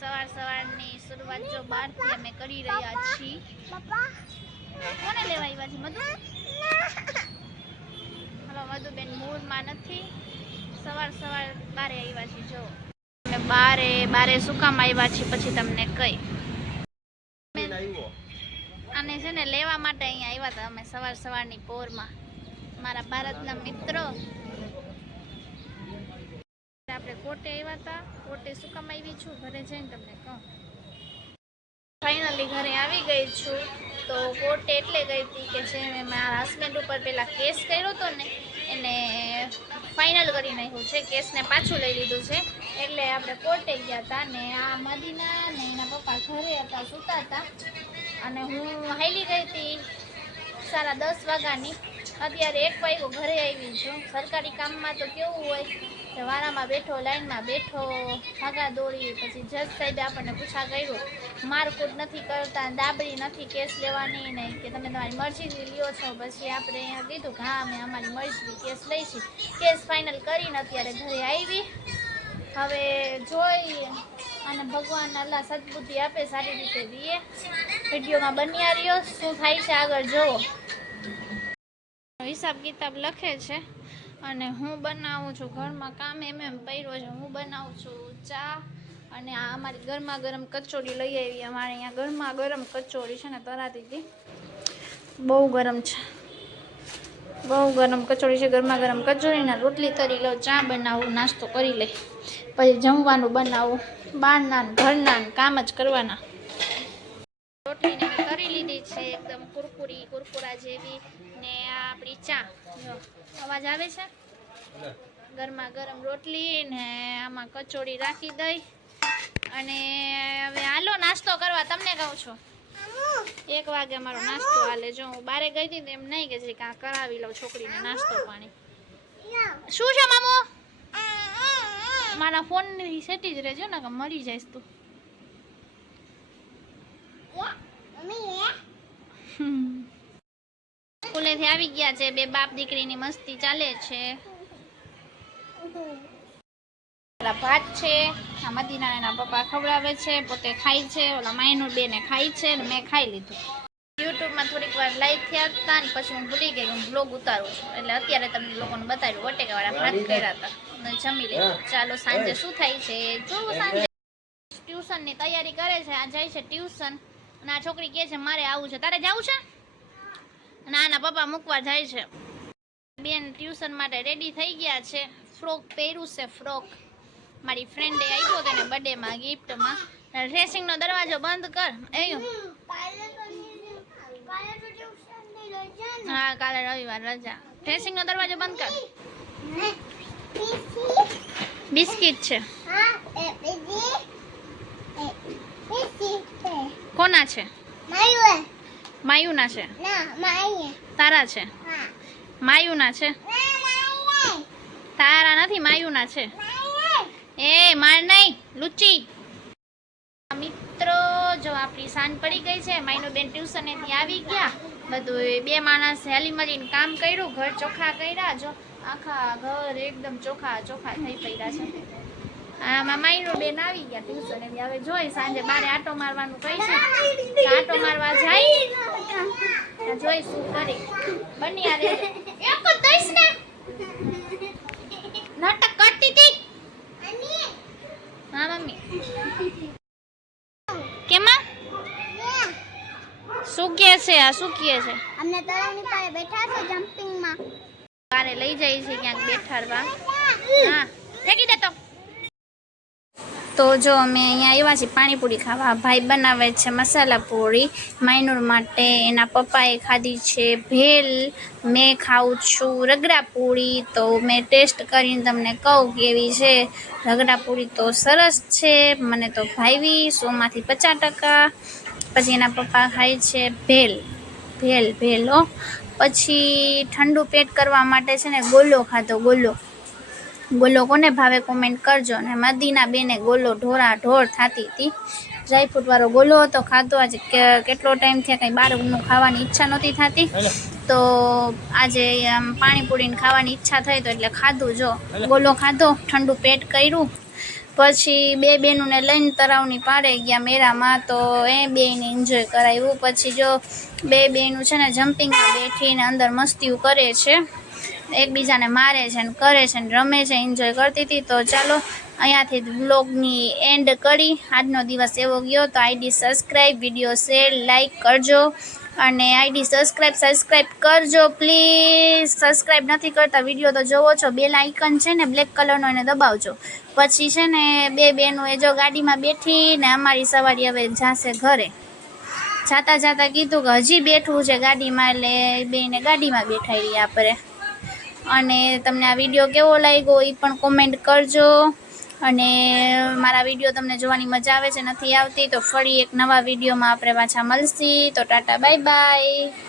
સવારની શરૂઆત જો 12 થી અમે કરી રહ્યા છીએ। કોને લેવા આવ્યા છે મધુ? હલો મધુબેન મૂળમાં નથી, સવાર 12 આવ્યા છે। જો અમે 12 શું કામ આવ્યા છીએ પછી તમને કહી। અને છે ને લેવા માટે અહીંયા આવ્યા હતા અમે સવારની પોરમાં, મારા ભારતના મિત્રો। આપણે કોટે આવ્યા હતા। કોટે શું કામ આવી છું ઘરે જઈને તમને કહું। ફાઇનલી ઘરે આવી ગઈ છું। તો કોર્ટ એટલે ગઈ હતી કે જે મેં મારા હસબન્ડ ઉપર પેલા કેસ કર્યો હતો ને એને ફાઇનલ કરી નાખ્યું છે, કેસને પાછું લઈ લીધું છે। એટલે આપણે કોર્ટે ગયા હતા ને આ મદીના ને એના પપ્પા ઘરે હતા, સૂતા હતા અને હું હાલી ગઈ હતી 10:30 વાગ્યાની। અત્યારે 1 વાગ્યો ઘરે આવી છું। સરકારી કામમાં તો કેવું હોય કે વારામાં બેઠો, લાઈનમાં બેઠો, ભાગા દોડી, પછી જજ સાહેબે આપણને પૂછા કર્યું, મારકૂટ નથી કરતા, દાબડી નથી કેસ લેવાની ને કે તમે તમારી મરજીથી લ્યો છો। પછી આપણે અહીંયા કીધું કે હા અમે અમારી મરજીથી કેસ લઈશું। કેસ ફાઇનલ કરીને અત્યારે ઘરે આવી। હવે જોઈ અને ભગવાન અલ્લાહ સદબુદ્ધિ આપે, સારી રીતે દઈએ। વિડીયોમાં બન્યા રહ્યો, શું થાય છે આગળ જોવો। હિસાબ કિતાબ લખે છે અને હું બનાવું છું ઘરમાં, કામ એમ પડ્યો છે। હું બનાવું છું ચા અને આ અમારી ગરમા ગરમ કચોરી લઈ આવી। અમારે અહીંયા ગરમા ગરમ કચોરી છે ને તરાતી હતી, બહુ ગરમ છે, બહુ ગરમ કચોરી છે। ગરમા ગરમ કચોરીના રોટલી તરી લો, ચા બનાવું, નાસ્તો કરી લઈ, પછી જમવાનું બનાવું। બહારના ઘરના કામ જ કરવાના। રોટલીને મેં તરી લીધી છે એકદમ કુરકુરા જેવી ને આ આપણી ચા, જો અવાજ આવે છે, ગરમા ગરમ રોટલી ને આમાં કચોરી રાખી દઈ અને હવે હાલો નાસ્તો કરવા। તમને કહું છું 1 વાગે અમારો નાસ્તો હાલે। જો હું બારે ગઈ હતી એમ નહીં કે જરીક આ કરાવી લઉં છોકરીને નાસ્તો પાણી। શું છે મામુ? મારા ફોનની સેટી જ રહેજો ને કે મરી જઈશ તું। સ્કૂલેથી આવી ગયા છે, 2 બાપ દીકરીની મસ્તી ચાલે છે। ભાત છે, આ મદીના એના પપ્પા ખવડાવે છે, પોતે ખાય છે, ઓલા માયનું બેને ખાય છે ને મેં ખાઈ લીધું। યુટ્યુબમાં થોડીક વાર લાઈવ થયા હતા ને પછી હું ભૂલી ગઈ, હું બ્લોગ ઉતારું છું એટલે અત્યારે તમને લોકોને બતાવ્યું। બટેકાવાળા ભાત કર્યા હતા, જમી લીધું। ચાલો સાંજે શું થાય છે જોવું। સાંજે ટ્યુશનની તૈયારી કરે છે, આ જાય છે ટ્યુશન અને આ છોકરી કહે છે મારે આવું છે, તારે જવું છે? અને આના પપ્પા મૂકવા જાય છે। બેન ટ્યુશન માટે રેડી થઈ ગયા છે, ફ્રોક પહેર્યું છે, ફ્રોક મારી ફ્રેન્ડે આપ્યો તેને બર્થડેમાં ગિફ્ટમાં। ડ્રેસિંગનો દરવાજો બંધ કર। હા કાલે રવિવાર રજા। ડ્રેસિંગનો દરવાજો બંધ કર। બિસ્કિટ છે, કોના છે? માયુના છે, તારા છે? માયુના છે, તારા નથી, માયુના છે। એ માર નહીં લુચી। મિત્રો જો આપણી સાંજ પડી ગઈ છે, માયનો બેન ટ્યુશનેથી આવી ગયા, બધું 2 માણસ હાલી મળીને કામ કર્યું, ઘર ચોખ્ખા કર્યા। જો આખા ઘર એકદમ ચોખ્ખા થઈ પડ્યા છે। આમાં માયનો બેન આવી ગયા ટ્યુશનેથી, હવે જોઈ સાંજે બારે આટો મારવાનું કહી છે, આટો મારવા જાય, જોઈ શું કરી બન્યા રે। એક જ દઈશ ને, નાટક કરતી હતી। હા મમ્મી કેમાં શું કહે છે? આ શું કહે છે? અમને તળાવની પાસે બેઠા છે જમ્પિંગમાં, બારે લઈ જાય છે ક્યાંક બેઠાડવા। હા ફેંકી દે તો જો અમે અહીંયા આવ્યા છીએ પાણીપુરી ખાવા। ભાઈ બનાવે છે મસાલા પૂરી માયનુર માટે, એના પપ્પાએ ખાધી છે ભેલ, મેં ખાઉં છું રગડા પૂરી। તો મેં ટેસ્ટ કરીને તમને કહું કેવી છે। રગડા પૂરી તો સરસ છે, મને તો ભાવી 100માંથી 50%। પછી એના પપ્પા ખાય છે ભેલ। પછી ઠંડુ પેટ કરવા માટે છે ને ગોલો ખાધો। ગોલો કોને ભાવે કોમેન્ટ કરજો। ને મદીના બેને ગોલો ઢોર થતી હતી, ડ્રાયફ્રૂટવાળો ગોલો હતો, ખાધો। આજે કેટલો ટાઈમ થયા કંઈ બહારનું ખાવાની ઈચ્છા નહોતી થતી, તો આજે પાણીપુરીને ખાવાની ઈચ્છા થઈ તો એટલે ખાધું। જો ગોલો ખાધો, ઠંડુ પેટ કર્યું પછી બે બેનુંને લઈને તરાવની પાડે ગયા મેળામાં, તો એ બેયને એન્જોય કરાવ્યું. પછી જો બે બેનું છે ને જમ્પિંગમાં બેઠીને અંદર મસ્તીઓ કરે છે, એકબીજાને મારે છે ને કરે છે ને રમે છે, એન્જોય કરતી હતી. તો ચાલો અહીંયાથી વ્લોગની એન્ડ કરી. આજનો દિવસ એવો ગયો. તો ID subscribe, video share, like કરજો અને આઈડી સબસ્ક્રાઈબ કરજો પ્લીઝ. સબસ્ક્રાઈબ નથી કરતા વિડીયો તો જોવો છો, બેલ આઇકન છે ને બ્લેક કલરનો, એને દબાવજો. પછી છે ને બે બેનું એ જો ગાડીમાં બેઠી ને અમારી સવારી હવે જાશે ઘરે. જાતા જાતા કીધું કે હજી બેઠવું છે ગાડીમાં, એટલે બેને ગાડીમાં બેઠાડી આપણે. અને તમને આ વિડીયો કેવો લાગ્યો એ પણ કોમેન્ટ કરજો. અને મારા વિડીયો તમને જોવાની મજા આવે છે નથી આવતી તો ફરી એક નવા વિડીયોમાં આપણે પાછા મળશી. તો ટાટા બાય બાય.